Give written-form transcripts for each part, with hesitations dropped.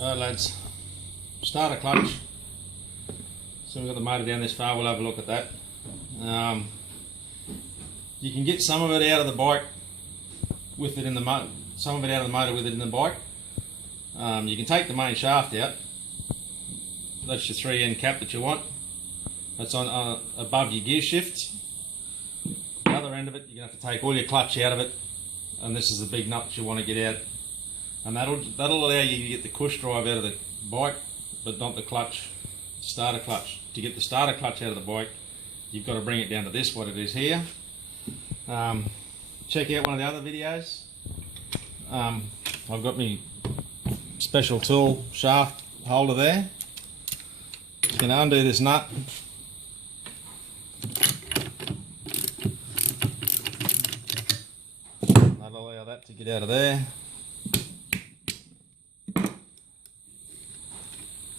Alright lads, starter clutch. So we've got the motor down this far, we'll have a look at that. You can get some of it out of the bike with it in the motor, some of it out of the motor with it in the bike. You can take the main shaft out. That's your 3N cap that you want. That's on above your gear shift. The other end of it, you're going to have to take all your clutch out of it, and this is the big nut that you want to get out. And that'll allow you to get the cush drive out of the bike, but not the clutch, starter clutch. To get the starter clutch out of the bike, you've got to bring it down to this, what it is here. Check out one of the other videos. I've got my special tool shaft holder there. You can undo this nut. That'll allow that to get out of there.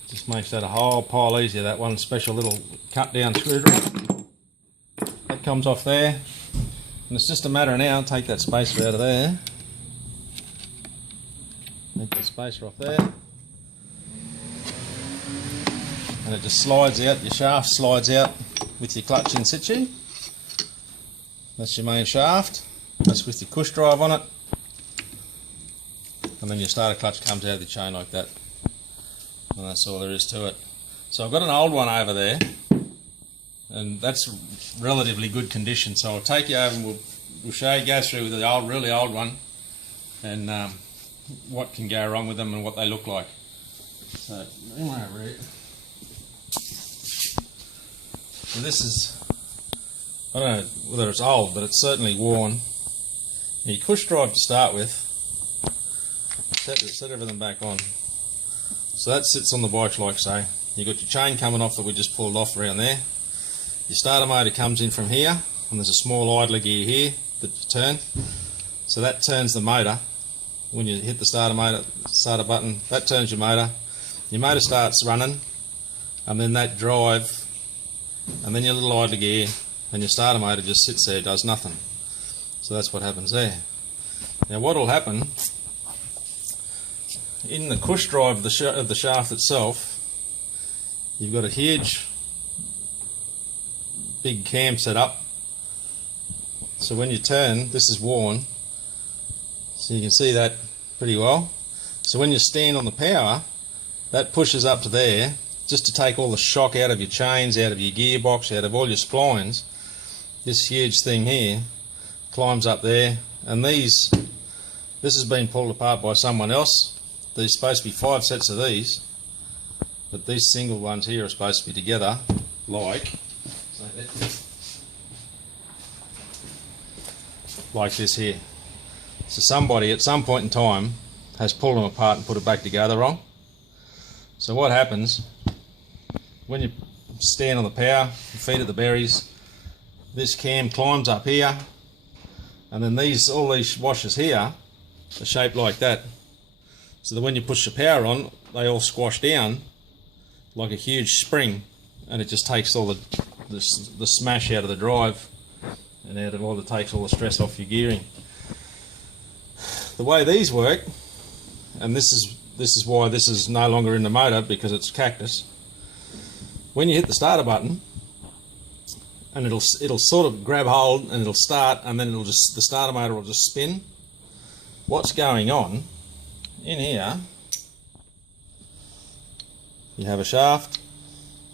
Just makes that a whole pile easier, that one special little cut down screwdriver. That comes off there. And it's just a matter of now, take that spacer out of there. Take the spacer off there. And it just slides out, your shaft slides out with your clutch in situ. That's your main shaft. That's with your cush drive on it. And then your starter clutch comes out of the chain like that. And that's all there is to it. So I've got an old one over there, and that's relatively good condition. So I'll take you over and we'll show you, go through with the old, really old one, and what can go wrong with them and what they look like. So anyway, over here. So this is, I don't know whether it's old, but it's certainly worn. Your cush drive to start with. Set everything back on. So that sits on the bike like so. You've got your chain coming off that we just pulled off around there. Your starter motor comes in from here, and there's a small idler gear here that you turn. So that turns the motor. When you hit the starter button, that turns your motor. Your motor starts running, and then that drive, and then your little idler gear, and your starter motor just sits there, does nothing. So that's what happens there. Now what will happen, in the cush drive of the shaft itself, you've got a huge big cam set up. So when you turn, this is worn, so you can see that pretty well. So when you stand on the power, that pushes up to there just to take all the shock out of your chains, out of your gearbox, out of all your splines. This huge thing here climbs up there, and this has been pulled apart by someone else. There's supposed to be 5 sets of these, but these single ones here are supposed to be together like this here. So somebody at some point in time has pulled them apart and put it back together wrong. So what happens when you stand on the power, your feet at the berries, this cam climbs up here, and then all these washers here are shaped like that. So that when you push the power on, they all squash down like a huge spring, and it just takes all the smash out of the drive, and takes all the stress off your gearing. The way these work, and this is why this is no longer in the motor, because it's cactus. When you hit the starter button, and it'll sort of grab hold and it'll start, and then the starter motor will just spin. What's going on in here, you have a shaft,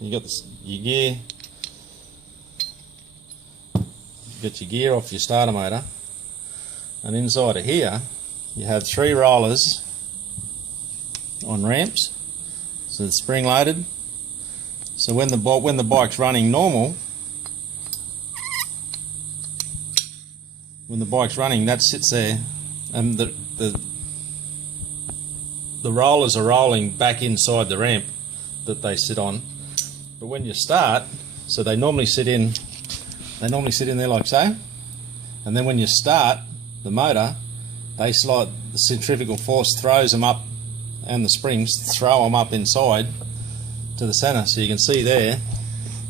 you got your gear, you get your gear off your starter motor, and inside of here you have 3 rollers on ramps, so it's spring loaded. So when the bike's running normal, that sits there, and the rollers are rolling back inside the ramp that they sit on. But when you start, so they normally sit in there like so, and then when you start the motor, they slide, the centrifugal force throws them up, and the springs throw them up inside to the center. So you can see there,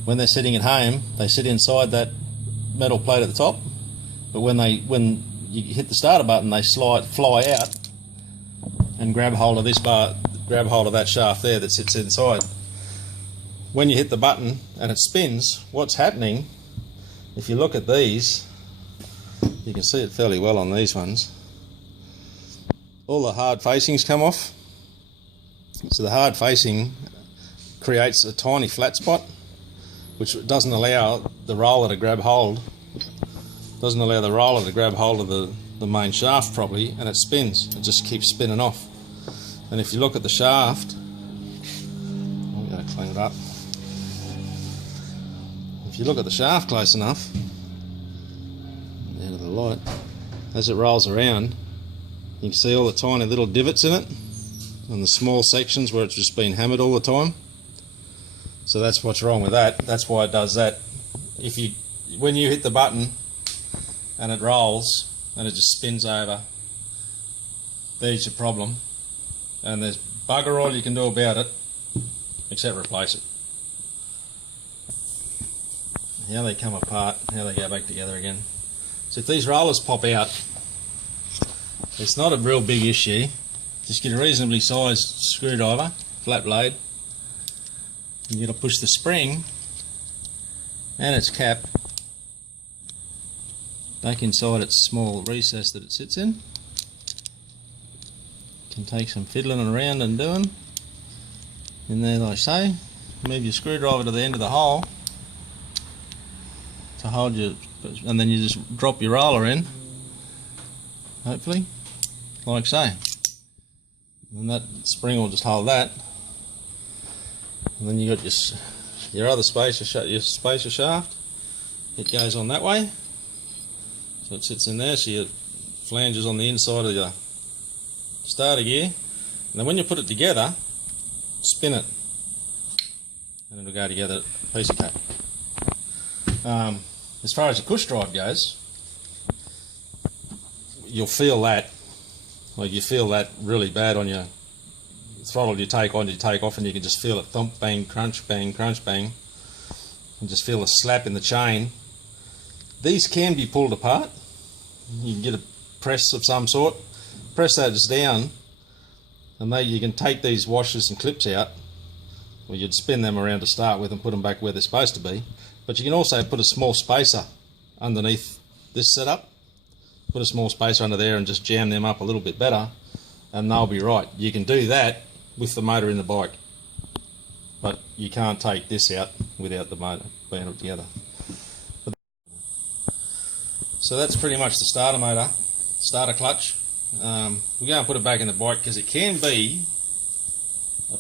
when they're sitting at home, they sit inside that metal plate at the top, but when you hit the starter button, they fly out and grab hold of this bar, grab hold of that shaft there that sits inside. When you hit the button and it spins, what's happening, if you look at these, you can see it fairly well on these ones, all the hard facings come off. So the hard facing creates a tiny flat spot, which doesn't allow the roller to grab hold, of the main shaft properly, and it spins. It just keeps spinning off. And if you look at the shaft, I'm going to clean it up. If you look at the shaft close enough, out of the light, as it rolls around, you can see all the tiny little divots in it, and the small sections where it's just been hammered all the time. So that's what's wrong with that. That's why it does that. When you hit the button and it rolls and it just spins over, there's your problem. And there's bugger all you can do about it except replace it. How they come apart, how they go back together again. So if these rollers pop out, it's not a real big issue. Just get a reasonably sized screwdriver, flat blade, and you're going to push the spring and its cap back inside its small recess that it sits in. Can take some fiddling around and doing in there, like I say. Move your screwdriver to the end of the hole to hold your, and then you just drop your roller in, hopefully, like so. And that spring will just hold that. And then you got your other spacer, your spacer shaft. It goes on that way, so it sits in there. So your flange is on the inside of your starter gear, and then when you put it together, spin it, and it'll go together, piece of cake. As far as the cush drive goes, you'll feel that, like you feel that really bad on your throttle. You take on, you take off, and you can just feel it thump, bang, crunch, bang, and just feel a slap in the chain. These can be pulled apart. You can get a press of some sort. Press that down, and you can take these washers and clips out. Well, you'd spin them around to start with and put them back where they're supposed to be. But you can also put a small spacer underneath this setup. Put a small spacer under there and just jam them up a little bit better, and they'll be right. You can do that with the motor in the bike, but you can't take this out without the motor being put together. So that's pretty much the starter motor, starter clutch. We're going to put it back in the bike because it can be a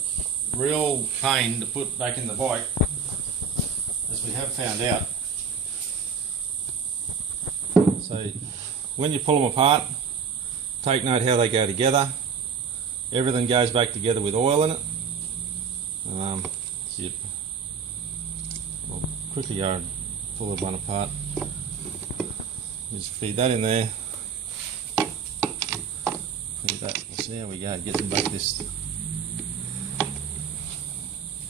real pain to put back in the bike, as we have found out. So when you pull them apart, take note how they go together. Everything goes back together with oil in it. So I'll quickly go and pull the one apart. Just feed that in there. There we go, get them back this.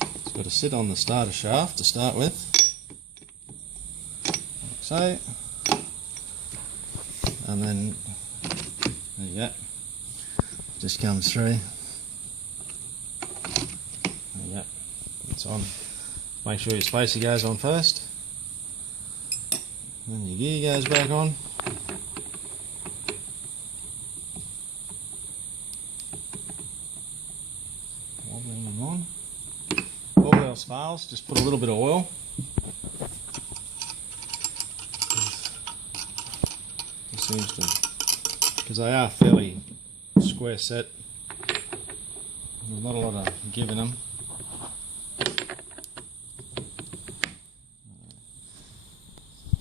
It's got to sit on the starter shaft to start with, like so. And then, there you go, just comes through. There you go, it's on. Make sure your spacer goes on first. Then your gear goes back on. All else fails, just put a little bit of oil. It seems to, because they are fairly square set. There's not a lot of give in them.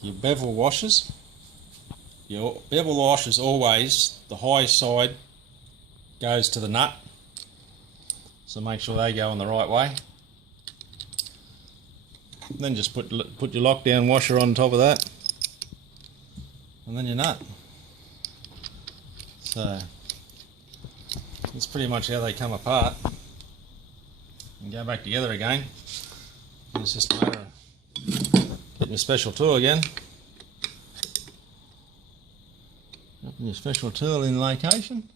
Your bevel washers. Your bevel washers always, the high side goes to the nut. So make sure they go on the right way. Then just put your lockdown washer on top of that, and then your nut. So that's pretty much how they come apart and go back together again. And it's just a matter of getting your special tool again. Putting your special tool in location.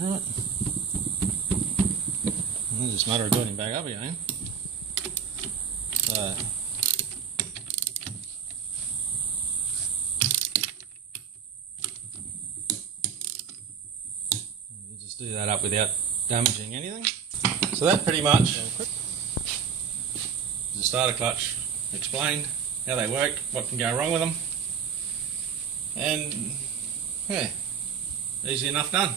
Alright. It's just a matter of doing him back up again. So, you just do that up without damaging anything. So that pretty much is the starter clutch explained, how they work, what can go wrong with them, and yeah, easy enough done.